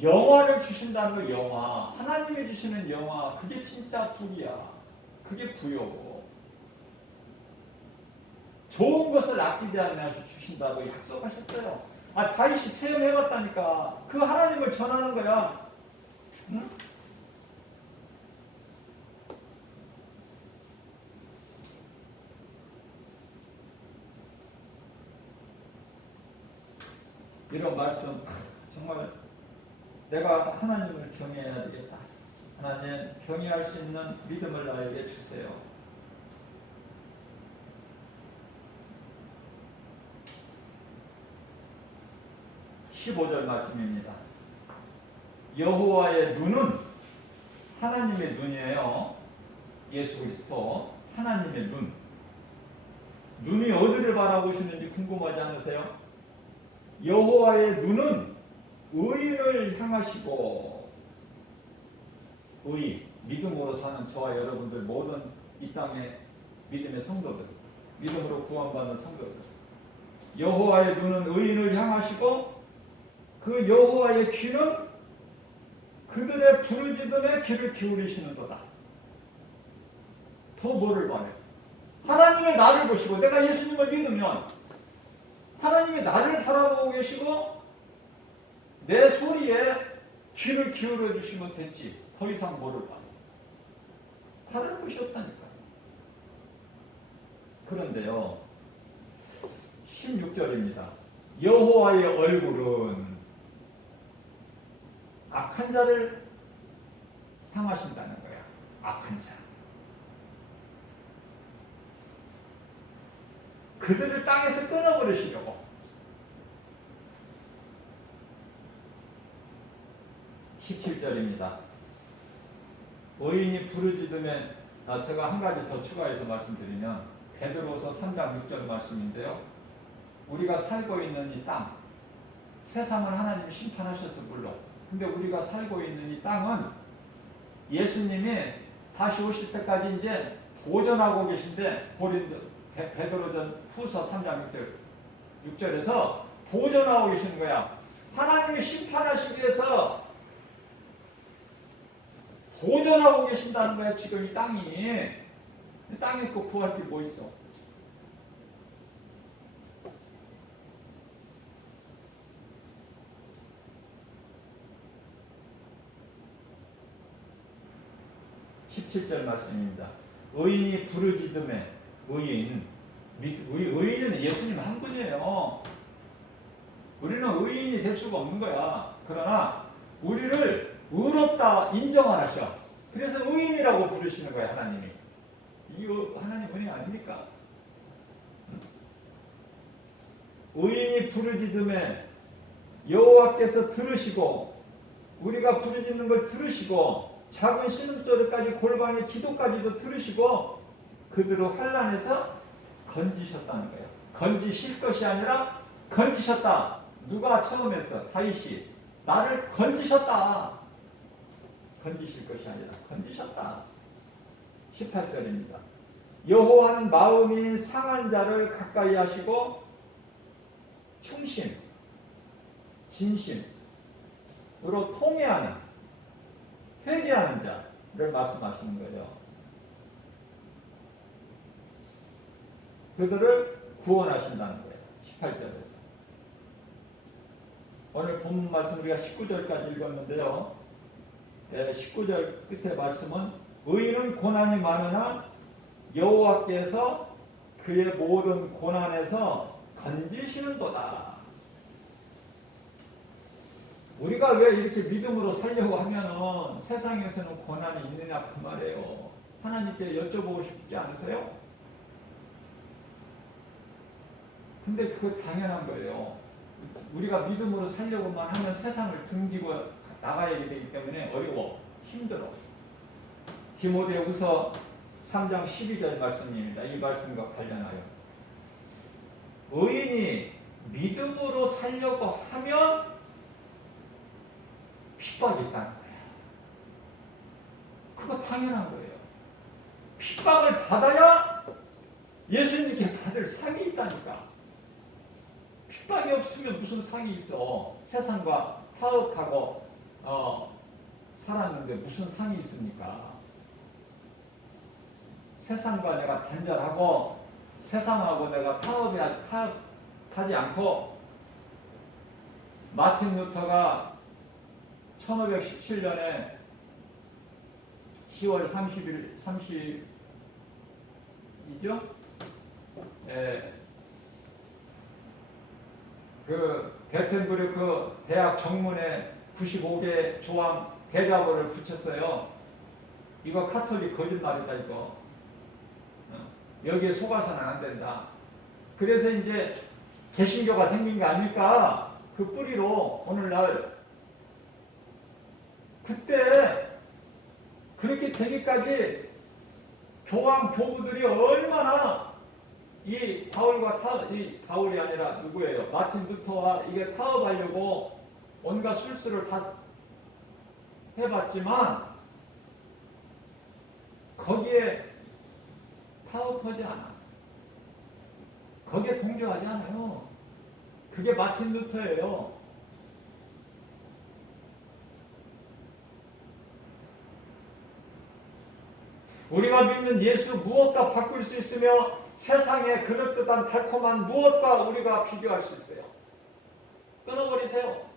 영화를 주신다는 거. 영화, 하나님이 주시는 영화, 그게 진짜 부이야. 그게 부여고 좋은 것을 아끼지 않으면서 주신다고 약속하셨어요. 다윗이 체험해봤다니까. 그 하나님을 전하는 거야. 응? 이런 말씀 정말 내가 하나님을 경외해야 되겠다. 하나님 경외할 수 있는 믿음을 나에게 주세요. (15절) 말씀입니다. 여호와의 눈은 하나님의 눈이에요. 예수 그리스도 하나님의 눈. 눈이 어디를 바라보시는지 궁금하지 않으세요? 여호와의 눈은 의인을 향하시고, 의, 믿음으로 사는 저와 여러분들 모든 이 땅의 믿음의 성도들, 믿음으로 구원받는 성도들, 여호와의 눈은 의인을 향하시고 그 여호와의 귀는 그들의 부르짖음에 귀를 기울이시는도다. 더 뭐를 바래? 하나님의 나를 보시고, 내가 예수님을 믿으면 하나님이 나를 바라보고 계시고 내 소리에 귀를 기울여 주시면 됐지. 더 이상 뭐를 봐. 다른 것이 없다니까. 그런데요, 16절입니다. 여호와의 얼굴은 악한 자를 향하신다는 거야. 악한 자. 그들을 땅에서 끊어버리시려고. 17절입니다. 의인이 부르짖으면, 제가 한 가지 더 추가해서 말씀드리면 베드로서 3장 6절 말씀인데요. 우리가 살고 있는 이 땅, 세상은 하나님이 심판하셔서 물론, 근데 우리가 살고 있는 이 땅은 예수님이 다시 오실 때까지 이제 보존하고 계신데, 베드로전 후서 3장 6절에서 보존하고 계시는 거야. 하나님이 심판하시기 위해서 보존하고 계신다는 거야. 지금 이 땅에 또 구할 게 뭐 있어? (17절) 말씀입니다. 의인이 부르짖음에, 의인은 예수님 한 분이에요. 우리는 의인이 될 수가 없는 거야. 그러나 우리를 의롭다 인정을 하셔. 그래서 의인이라고 부르시는 거야, 하나님이. 이거 하나님 은혜 아닙니까? 의인이 부르짖음에 여호와께서 들으시고, 우리가 부르짖는 걸 들으시고, 작은 신음소리까지 골방의 기도까지도 들으시고 그들을 환난에서 건지셨다는 거예요. 건지실 것이 아니라 건지셨다. 누가 처음 했어? 다윗이. 나를 건지셨다. 건지실 것이 아니라 건지셨다. 18절입니다. 여호와는 마음이 상한 자를 가까이 하시고 충심, 진심으로 통회하는, 회개하는 자를 말씀하시는 거예요. 그들을 구원하신다는 거예요. 18절에서. 오늘 본문 말씀 우리가 19절까지 읽었는데요. 19절 끝에 말씀은 의인은 고난이 많으나 여호와께서 그의 모든 고난에서 건지시는도다. 우리가 왜 이렇게 믿음으로 살려고 하면은 세상에서는 고난이 있느냐 그 말이에요. 하나님께 여쭤보고 싶지 않으세요? 근데 그거 당연한 거예요. 우리가 믿음으로 살려고만 하면 세상을 등지고 나가야 되기 때문에 어려워, 힘들어. 디모데후서 3장 12절 말씀입니다. 이 말씀과 관련하여 의인이 믿음으로 살려고 하면 핍박이 있다는 거예요. 그거 당연한 거예요. 핍박을 받아야 예수님께 받을 상이 있다니까. 핍박이 없으면 무슨 상이 있어. 세상과 타협하고 살았는데 무슨 상이 있습니까? 세상과 내가 단절하고 세상하고 내가 타협하지 않고 마틴 루터가 1517년에 10월 30일이죠? 그 베텐부르크 대학 정문에 95개 조항 대자보를 붙였어요. 이거 카톨릭 거짓말이다 이거. 여기에 속아서는 안 된다. 그래서 이제 개신교가 생긴 게 아닙니까? 그 뿌리로 오늘날 그때 그렇게 되기까지 교황 교부들이 얼마나 이 바울과 이 바울이 아니라 누구예요? 마틴 루터와 이게 타협하려고 온갖 술수를 다 해봤지만 거기에 타협하지 않아. 거기에 동조하지 않아요. 그게 마틴 루터예요. 우리가 믿는 예수 무엇과 바꿀 수 있으며 세상의 그럴듯한 달콤한 무엇과 우리가 비교할 수 있어요? 끊어버리세요.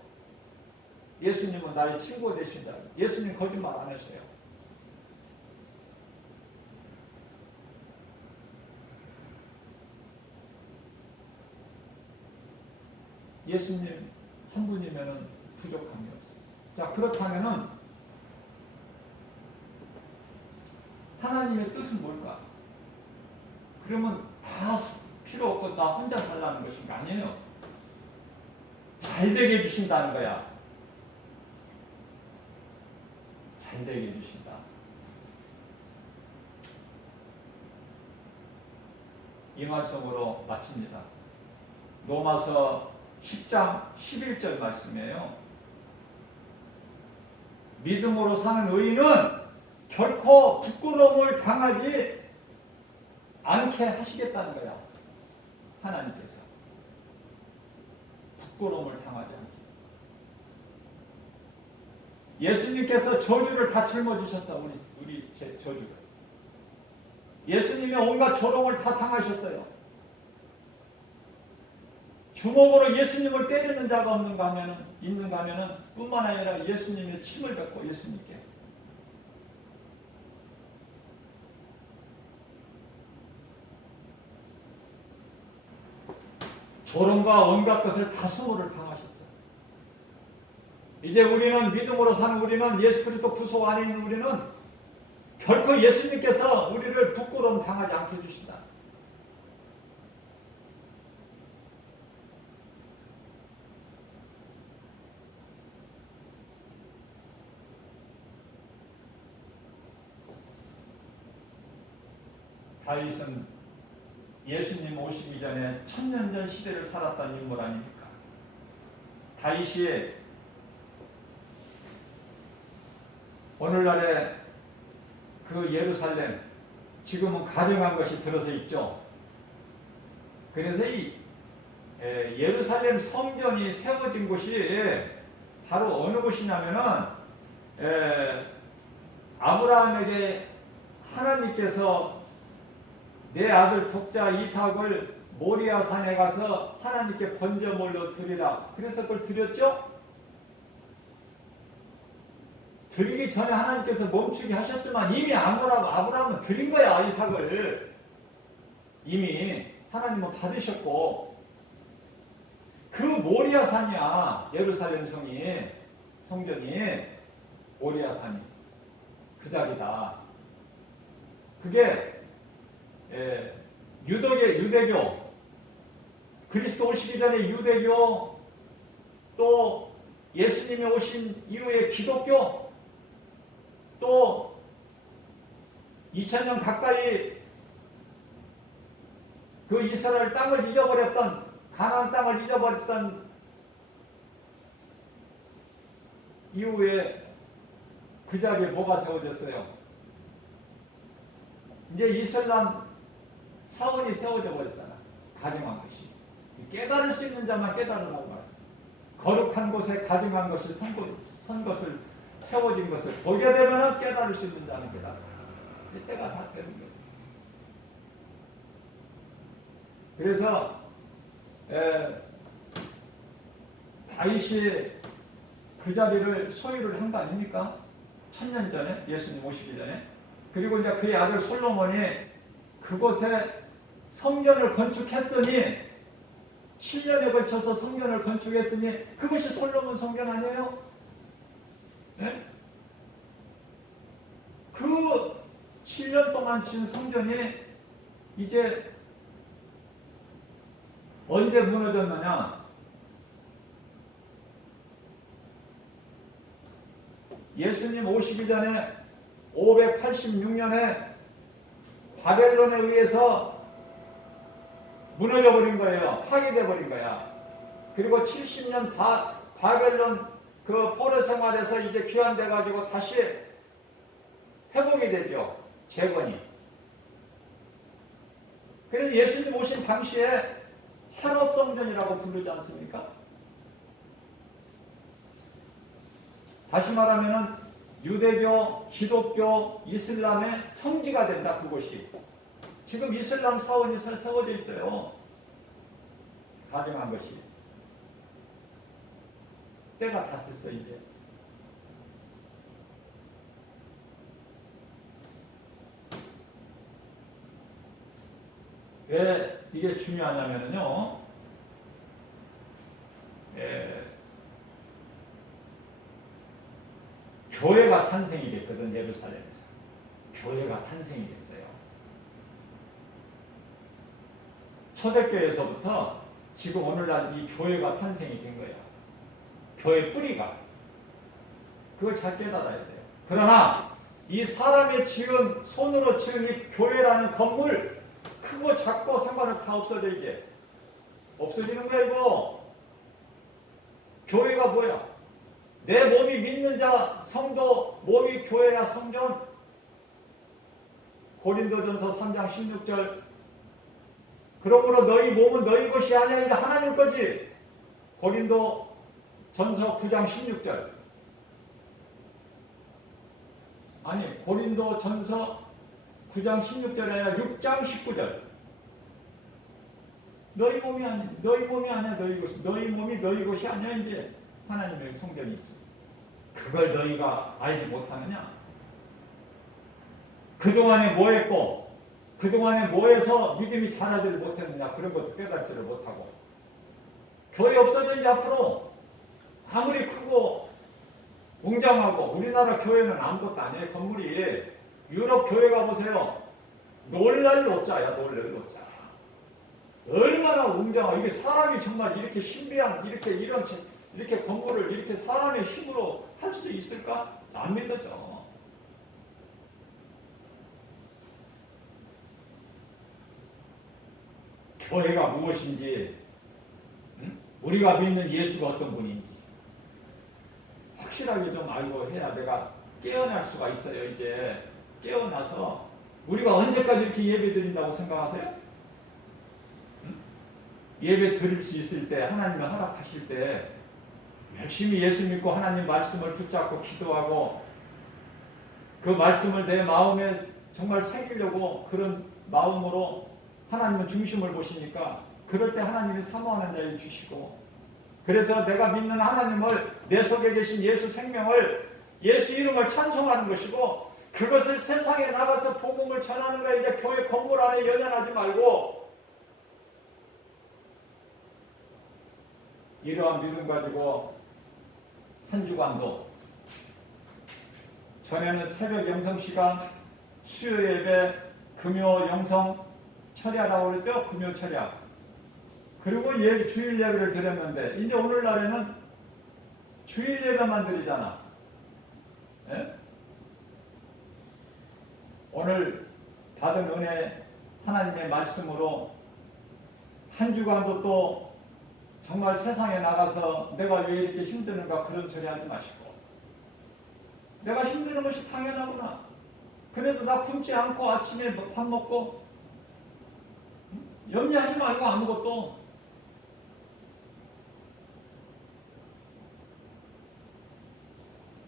예수님은 나의 친구가 되신다. 예수님 거짓말 안 하세요. 예수님 한 분이면 부족함이 없어요. 자, 그렇다면은 하나님의 뜻은 뭘까? 그러면 다 필요 없고 나 혼자 살라는 것인가? 아니에요. 잘 되게 해주신다는 거야. 잘 되게 해주신다. 이 말씀으로 마칩니다. 로마서 10장 11절 말씀이에요. 믿음으로 사는 의인은 결코 부끄러움을 당하지 않게 하시겠다는 거야. 하나님께서. 부끄러움을 당하지 않게. 예수님께서 저주를 다 짊어지셨어. 우리 저주를. 예수님이 온갖 조롱을 다 당하셨어요. 주먹으로 예수님을 때리는 자가 있는가 하면은 뿐만 아니라 예수님의 침을 뱉고 예수님께 조롱과 온갖 것을 다 수모를 당하셨어요. 이제 우리는 믿음으로 사는 우리는 예수 그리스도 구속 안에 있는 우리는 결코 예수님께서 우리를 부끄러움 당하지 않게 해주신다. 다윗은 예수님 오시기 전에 천년 전 시대를 살았던 인물 아닙니까? 다윗이 오늘날의 그 예루살렘 지금은 가정한 것이 들어서 있죠. 그래서 이 예루살렘 성전이 세워진 곳이 바로 어느 곳이냐면은 아브라함에게 하나님께서 내 아들 독자 이삭을 모리아 산에 가서 하나님께 번제물로 드리라. 그래서 그걸 드렸죠? 드리기 전에 하나님께서 멈추게 하셨지만 이미 아브라함은 드린 거야. 이삭을 이미 하나님은 받으셨고, 그 모리아산이야. 예루살렘 성전이 모리아산이 그 자리다. 그게 유대교, 그리스도 오시기 전에 유대교, 또 예수님이 오신 이후에 기독교, 또 2000년 가까이 그 이스라엘 땅을 잊어버렸던, 가나안 땅을 잊어버렸던 이후에 그 자리에 뭐가 세워졌어요? 이제 이슬람 사원이 세워져 버렸잖아. 가증한 것이. 깨달을 수 있는 자만 깨달으라고 말했어. 거룩한 곳에 가증한 것이 선 것을, 세워진 것을 보게 되면 깨달을 수 있는 자는 깨달아. 때가 다 되는 거예요. 그래서 다윗이 그 자리를 소유를 한 거 아닙니까? 1000년 전에, 예수님 오시기 전에. 그리고 이제 그의 아들 솔로몬이 그곳에 성전을 건축했으니, 7년에 걸쳐서 성전을 건축했으니 그것이 솔로몬 성전 아니에요? 네? 그 7년 동안 진 성전이 이제 언제 무너졌느냐? 예수님 오시기 전에 586년에 바벨론에 의해서 무너져 버린 거예요. 파괴돼 버린 거야. 그리고 70년 바벨론 그 포로 생활에서 이제 귀환돼 가지고 다시 회복이 되죠. 재건이. 그래서 예수님 오신 당시에 헤롯 성전이라고 부르지 않습니까? 다시 말하면 유대교, 기독교, 이슬람의 성지가 된다. 그곳이. 지금 이슬람 사원이 세워져 있어요. 가증한 것이. 때가 다 됐어 이제. 왜 이게 중요하냐면요. 교회가 탄생이 됐거든. 예루살렘에서. 교회가 탄생이 됐어요. 초대교회에서부터 지금 오늘날 이 교회가 탄생이 된 거예요. 교회 뿌리가. 그걸 잘 깨달아야 돼요. 그러나 이 사람의 지은, 손으로 지은 이 교회라는 건물, 크고 작고 상관은 다 없어져. 이제 없어지는 거야 이거. 교회가 뭐야? 내 몸이 믿는 자, 성도, 몸이 교회야. 성전. 고린도전서 3장 16절. 그러므로 너희 몸은 너희 것이 아니야. 이제 하나님 거지. 고린도전서 9장 16절. 아니, 고린도전서 9장 16절이 아니라 6장 19절. 너희 몸이 아니야. 너희 몸이 아니야. 너희 것이. 너희 몸이 너희 것이 아니야. 이제 하나님의 성전이 있어. 그걸 너희가 알지 못하느냐? 그동안에 뭐 했고, 그동안에 뭐 해서 믿음이 자라지를 못했느냐? 그런 것도 깨닫지를 못하고. 교회 없어져. 이제 앞으로 아무리 크고 웅장하고, 우리나라 교회는 아무것도 아니에요. 건물이. 유럽 교회 가보세요. 놀랄 노자야. 놀랄 노자. 얼마나 웅장하고, 이게 사람이 정말 이렇게 신비한, 이렇게 건물을 이렇게 사람의 힘으로 할 수 있을까? 안 믿어져. 교회가 무엇인지, 우리가 믿는 예수가 어떤 분인지 확실하게 좀 알고 해야 내가 깨어날 수가 있어요. 이제 깨어나서 우리가 언제까지 이렇게 예배 드린다고 생각하세요? 예배 드릴 수 있을 때, 하나님이 허락하실 때 열심히 예수 믿고 하나님 말씀을 붙잡고 기도하고, 그 말씀을 내 마음에 정말 새기려고 그런 마음으로 하나님은 중심을 보시니까, 그럴 때 하나님이 사모하는 자를 주시고, 그래서 내가 믿는 하나님을, 내 속에 계신 예수 생명을 예수 이름을 찬송하는 것이고 그것을 세상에 나가서 복음을 전하는 거야. 이제 교회 건물 안에 연연하지 말고 이러한 믿음 가지고 한 주간도 전에는 새벽 영성시간, 수요 예배, 금요 영성 철야라고 그랬죠? 금요 철야. 그리고 주일 예배를 드렸는데 이제 오늘날에는 주일 예배만 드리잖아. 예? 오늘 받은 은혜 하나님의 말씀으로 한 주간도 또 정말 세상에 나가서 내가 왜 이렇게 힘드는가 그런 소리 하지 마시고 내가 힘드는 것이 당연하구나. 그래도 나 굶지 않고 아침에 밥 먹고 염려하지 말고 아무것도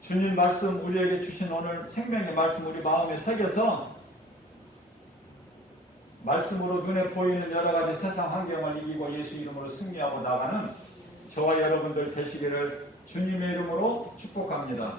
주님 말씀 우리에게 주신 오늘 생명의 말씀 우리 마음에 새겨서 말씀으로 눈에 보이는 여러 가지 세상 환경을 이기고 예수 이름으로 승리하고 나가는 저와 여러분들 되시기를 주님의 이름으로 축복합니다.